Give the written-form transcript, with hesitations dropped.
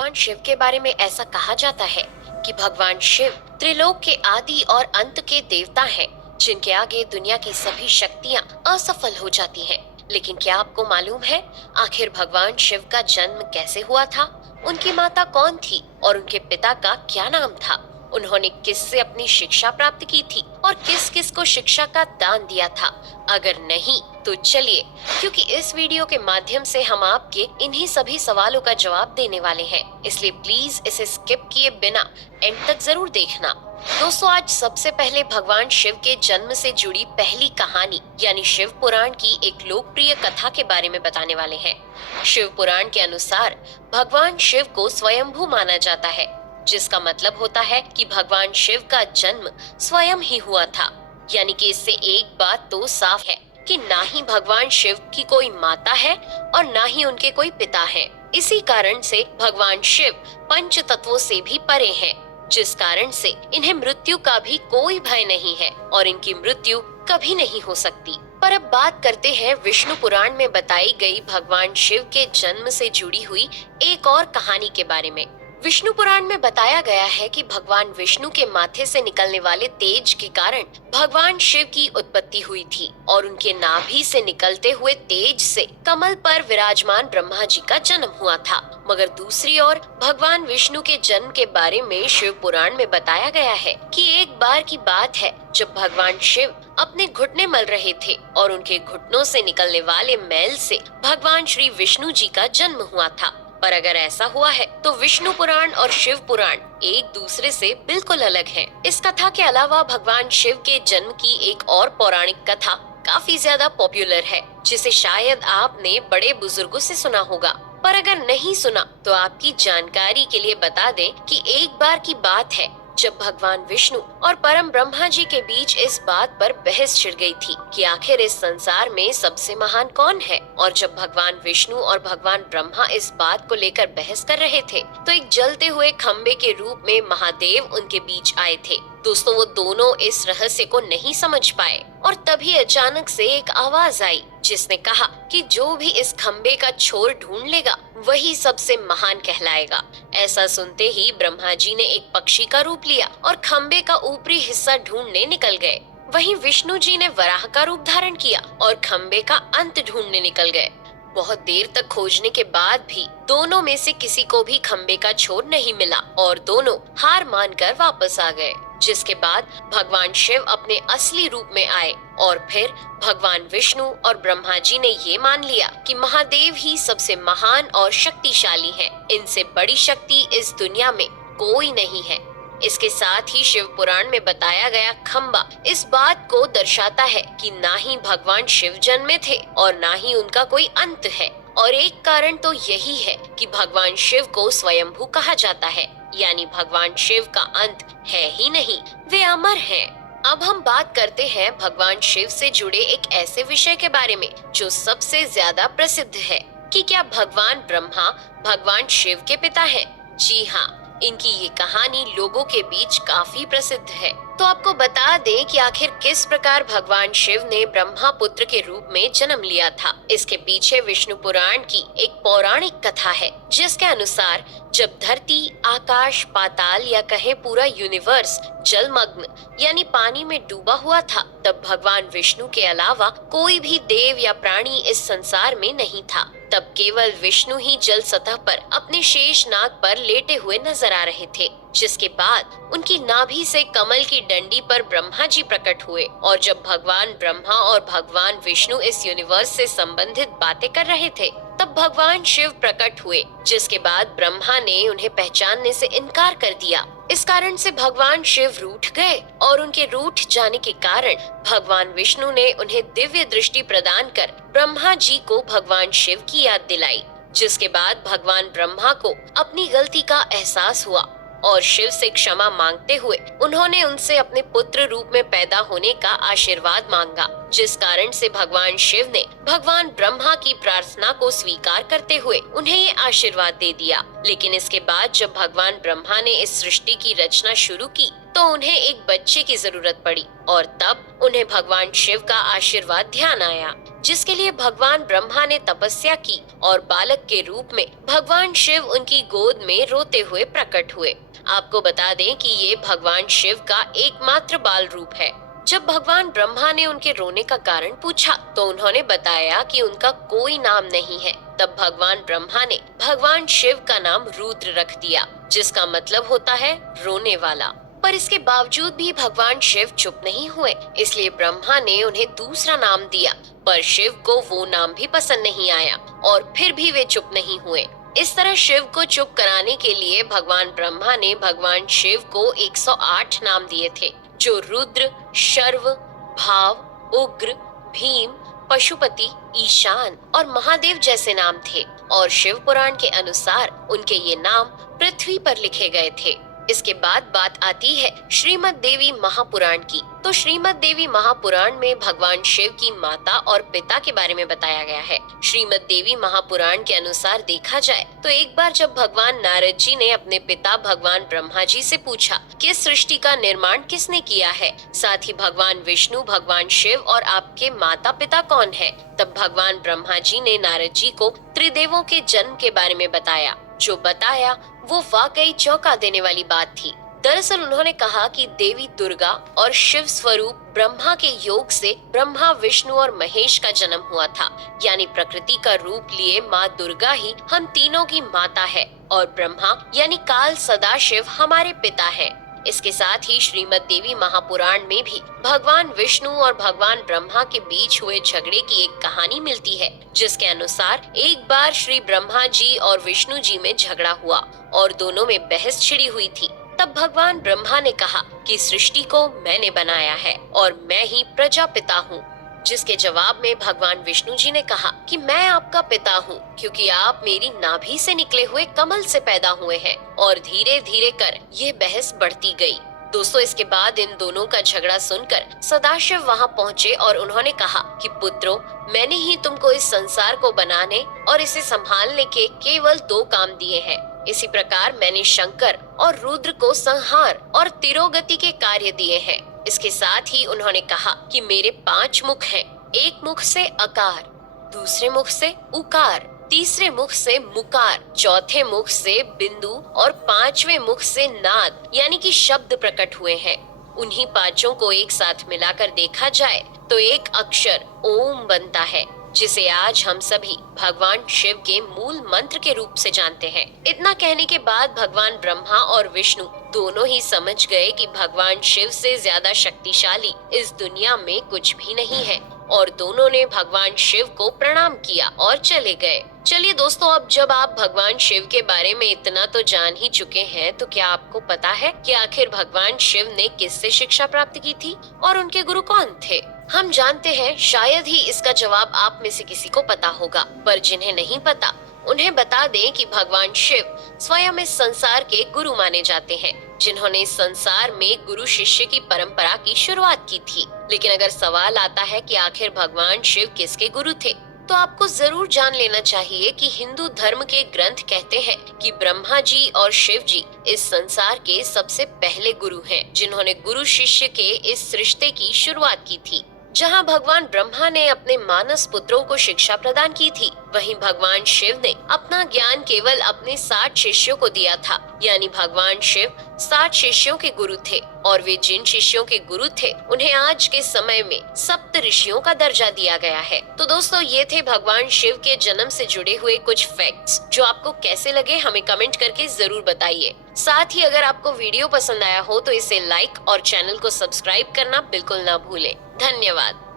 भगवान शिव के बारे में ऐसा कहा जाता है कि भगवान शिव त्रिलोक के आदि और अंत के देवता हैं, जिनके आगे दुनिया की सभी शक्तियां असफल हो जाती हैं। लेकिन क्या आपको मालूम है आखिर भगवान शिव का जन्म कैसे हुआ था? उनकी माता कौन थी और उनके पिता का क्या नाम था? उन्होंने किससे अपनी शिक्षा प्राप्त की थी और किस किस को शिक्षा का दान दिया था? अगर नहीं तो चलिए, क्योंकि इस वीडियो के माध्यम से हम आपके इन्हीं सभी सवालों का जवाब देने वाले हैं, इसलिए प्लीज इसे स्किप किए बिना एंड तक जरूर देखना। दोस्तों, आज सबसे पहले भगवान शिव के जन्म से जुड़ी पहली कहानी यानी शिव पुराण की एक लोकप्रिय कथा के बारे में बताने वाले हैं। शिव पुराण के अनुसार भगवान शिव को स्वयंभू माना जाता है, जिसका मतलब होता है कि भगवान शिव का जन्म स्वयं ही हुआ था। यानी कि इससे एक बात तो साफ है कि ना ही भगवान शिव की कोई माता है और ना ही उनके कोई पिता हैं। इसी कारण से भगवान शिव पंच तत्वों से भी परे हैं, जिस कारण से इन्हें मृत्यु का भी कोई भय नहीं है और इनकी मृत्यु कभी नहीं हो सकती। पर अब बात करते हैं विष्णु पुराण में बताई गई भगवान शिव के जन्म से जुड़ी हुई एक और कहानी के बारे में। विष्णु पुराण में बताया गया है कि भगवान विष्णु के माथे से निकलने वाले तेज के कारण भगवान शिव की उत्पत्ति हुई थी और उनके नाभि से निकलते हुए तेज से कमल पर विराजमान ब्रह्मा जी का जन्म हुआ था। मगर दूसरी ओर भगवान विष्णु के जन्म के बारे में शिव पुराण में बताया गया है कि एक बार की बात है जब भगवान शिव अपने घुटने मल रहे थे और उनके घुटनों से निकलने वाले मैल से भगवान श्री विष्णु जी का जन्म हुआ था। पर अगर ऐसा हुआ है तो विष्णु पुराण और शिव पुराण एक दूसरे से बिल्कुल अलग हैं। इस कथा के अलावा भगवान शिव के जन्म की एक और पौराणिक कथा काफी ज्यादा पॉपुलर है, जिसे शायद आपने बड़े बुजुर्गों से सुना होगा। पर अगर नहीं सुना तो आपकी जानकारी के लिए बता दें कि एक बार की बात है जब भगवान विष्णु और परम ब्रह्मा जी के बीच इस बात पर बहस छिड़ गई थी कि आखिर इस संसार में सबसे महान कौन है। और जब भगवान विष्णु और भगवान ब्रह्मा इस बात को लेकर बहस कर रहे थे तो एक जलते हुए खंबे के रूप में महादेव उनके बीच आए थे। दोस्तों, वो दोनों इस रहस्य को नहीं समझ पाए और तभी अचानक से एक आवाज आई जिसने कहा कि जो भी इस खंबे का छोर ढूंढ लेगा वही सबसे महान कहलाएगा। ऐसा सुनते ही ब्रह्मा जी ने एक पक्षी का रूप लिया और खंबे का ऊपरी हिस्सा ढूंढने निकल गए। वहीं विष्णु जी ने वराह का रूप धारण किया और खंबे का अंत ढूंढने निकल गए। बहुत देर तक खोजने के बाद भी दोनों में से किसी को भी खंबे का छोर नहीं मिला और दोनों हार मानकर वापस आ गए। जिसके बाद भगवान शिव अपने असली रूप में आए और फिर भगवान विष्णु और ब्रह्मा जी ने ये मान लिया कि महादेव ही सबसे महान और शक्तिशाली हैं। इनसे बड़ी शक्ति इस दुनिया में कोई नहीं है। इसके साथ ही शिव पुराण में बताया गया खंबा इस बात को दर्शाता है कि ना ही भगवान शिव जन्मे थे और ना ही उनका कोई अंत है। और एक कारण तो यही है कि भगवान शिव को स्वयंभू कहा जाता है, यानी भगवान शिव का अंत है ही नहीं, वे अमर हैं। अब हम बात करते हैं भगवान शिव से जुड़े एक ऐसे विषय के बारे में जो सबसे ज्यादा प्रसिद्ध है कि क्या भगवान ब्रह्मा भगवान शिव के पिता हैं? जी हाँ, इनकी ये कहानी लोगों के बीच काफी प्रसिद्ध है। तो आपको बता दें कि आखिर किस प्रकार भगवान शिव ने ब्रह्मा पुत्र के रूप में जन्म लिया था। इसके पीछे विष्णु पुराण की एक पौराणिक कथा है, जिसके अनुसार जब धरती, आकाश, पाताल या कहे पूरा यूनिवर्स जलमग्न यानी पानी में डूबा हुआ था, तब भगवान विष्णु के अलावा कोई भी देव या प्राणी इस संसार में नहीं था। तब केवल विष्णु ही जल सतह पर अपने शेष नाग पर लेटे हुए नजर आ रहे थे। जिसके बाद उनकी नाभि से कमल की डंडी पर ब्रह्मा जी प्रकट हुए और जब भगवान ब्रह्मा और भगवान विष्णु इस यूनिवर्स से संबंधित बातें कर रहे थे तब भगवान शिव प्रकट हुए, जिसके बाद ब्रह्मा ने उन्हें पहचानने से इनकार कर दिया। इस कारण से भगवान शिव रूठ गए और उनके रूठ जाने के कारण भगवान विष्णु ने उन्हें दिव्य दृष्टि प्रदान कर ब्रह्मा जी को भगवान शिव की याद दिलाई। जिसके बाद भगवान ब्रह्मा को अपनी गलती का एहसास हुआ और शिव से क्षमा मांगते हुए उन्होंने उनसे अपने पुत्र रूप में पैदा होने का आशीर्वाद मांगा। जिस कारण से भगवान शिव ने भगवान ब्रह्मा की प्रार्थना को स्वीकार करते हुए उन्हें ये आशीर्वाद दे दिया। लेकिन इसके बाद जब भगवान ब्रह्मा ने इस सृष्टि की रचना शुरू की तो उन्हें एक बच्चे की जरूरत पड़ी और तब उन्हें भगवान शिव का आशीर्वाद ध्यान आया। जिसके लिए भगवान ब्रह्मा ने तपस्या की और बालक के रूप में भगवान शिव उनकी गोद में रोते हुए प्रकट हुए। आपको बता दें कि ये भगवान शिव का एकमात्र बाल रूप है। जब भगवान ब्रह्मा ने उनके रोने का कारण पूछा तो उन्होंने बताया कि उनका कोई नाम नहीं है। तब भगवान ब्रह्मा ने भगवान शिव का नाम रुद्र रख दिया, जिसका मतलब होता है रोने वाला। पर इसके बावजूद भी भगवान शिव चुप नहीं हुए, इसलिए ब्रह्मा ने उन्हें दूसरा नाम दिया। पर शिव को वो नाम भी पसंद नहीं आया और फिर भी वे चुप नहीं हुए। इस तरह शिव को चुप कराने के लिए भगवान ब्रह्मा ने भगवान शिव को 108 नाम दिए थे, जो रुद्र, शर्व, भाव, उग्र, भीम, पशुपति, ईशान और महादेव जैसे नाम थे। और शिव पुराण के अनुसार उनके ये नाम पृथ्वी पर लिखे गए थे। इसके बाद बात आती है श्रीमद् देवी महापुराण की। तो श्रीमद् देवी महापुराण में भगवान शिव की माता और पिता के बारे में बताया गया है। श्रीमद् देवी महापुराण के अनुसार देखा जाए तो एक बार जब भगवान नारद जी ने अपने पिता भगवान ब्रह्मा जी से पूछा कि इस सृष्टि का निर्माण किसने किया है, साथ ही भगवान विष्णु, भगवान शिव और आपके माता पिता कौन है, तब भगवान ब्रह्मा जी ने नारद जी को त्रिदेवों के जन्म के बारे में बताया। जो बताया वो वाकई चौंका देने वाली बात थी। दरअसल उन्होंने कहा कि देवी दुर्गा और शिव स्वरूप ब्रह्मा के योग से ब्रह्मा, विष्णु और महेश का जन्म हुआ था। यानी प्रकृति का रूप लिए माँ दुर्गा ही हम तीनों की माता है और ब्रह्मा यानी काल सदाशिव हमारे पिता है। इसके साथ ही श्रीमद् देवी महापुराण में भी भगवान विष्णु और भगवान ब्रह्मा के बीच हुए झगड़े की एक कहानी मिलती है, जिसके अनुसार एक बार श्री ब्रह्मा जी और विष्णु जी में झगड़ा हुआ और दोनों में बहस छिड़ी हुई थी। तब भगवान ब्रह्मा ने कहा कि सृष्टि को मैंने बनाया है और मैं ही प्रजापिता हूँ, जिसके जवाब में भगवान विष्णु जी ने कहा कि मैं आपका पिता हूँ, क्योंकि आप मेरी नाभि से निकले हुए कमल से पैदा हुए हैं। और धीरे धीरे कर ये बहस बढ़ती गई। दोस्तों, इसके बाद इन दोनों का झगड़ा सुनकर सदाशिव वहाँ पहुँचे और उन्होंने कहा कि पुत्रों, मैंने ही तुमको इस संसार को बनाने और इसे संभालने के केवल 2 काम दिए हैं। इसी प्रकार मैंने शंकर और रुद्र को संहार और तिरोगति के कार्य दिए हैं। इसके साथ ही उन्होंने कहा कि मेरे 5 मुख हैं। एक मुख से अकार, दूसरे मुख से उकार, तीसरे मुख से मुकार, चौथे मुख से बिंदु और 5वें मुख से नाद यानी कि शब्द प्रकट हुए हैं। उन्हीं 5 को एक साथ मिलाकर देखा जाए तो एक अक्षर ओम बनता है, जिसे आज हम सभी भगवान शिव के मूल मंत्र के रूप से जानते हैं। इतना कहने के बाद भगवान ब्रह्मा और विष्णु दोनों ही समझ गए कि भगवान शिव से ज्यादा शक्तिशाली इस दुनिया में कुछ भी नहीं है और दोनों ने भगवान शिव को प्रणाम किया और चले गए। चलिए दोस्तों, अब जब आप भगवान शिव के बारे में इतना तो जान ही चुके हैं, तो क्या आपको पता है कि आखिर भगवान शिव ने किससे शिक्षा प्राप्त की थी और उनके गुरु कौन थे? हम जानते हैं शायद ही इसका जवाब आप में से किसी को पता होगा, पर जिन्हें नहीं पता उन्हें बता दें कि भगवान शिव स्वयं इस संसार के गुरु माने जाते हैं, जिन्होंने इस संसार में गुरु शिष्य की परंपरा की शुरुआत की थी। लेकिन अगर सवाल आता है कि आखिर भगवान शिव किसके गुरु थे, तो आपको जरूर जान लेना चाहिए कि हिंदू धर्म के ग्रंथ कहते हैं कि ब्रह्मा जी और शिव जी इस संसार के सबसे पहले गुरु हैं, जिन्होंने गुरु शिष्य के इस रिश्ते की शुरुआत की थी। जहां भगवान ब्रह्मा ने अपने मानस पुत्रों को शिक्षा प्रदान की थी, वहीं भगवान शिव ने अपना ज्ञान केवल अपने 60 शिष्यों को दिया था। यानी भगवान शिव 60 शिष्यों के गुरु थे और वे जिन शिष्यों के गुरु थे उन्हें आज के समय में सप्त ऋषियों का दर्जा दिया गया है। तो दोस्तों, ये थे भगवान शिव के जन्म से जुड़े हुए कुछ फैक्ट्स, जो आपको कैसे लगे हमें कमेंट करके जरूर बताइए। साथ ही अगर आपको वीडियो पसंद आया हो तो इसे लाइक और चैनल को सब्सक्राइब करना बिल्कुल ना भूलें। धन्यवाद।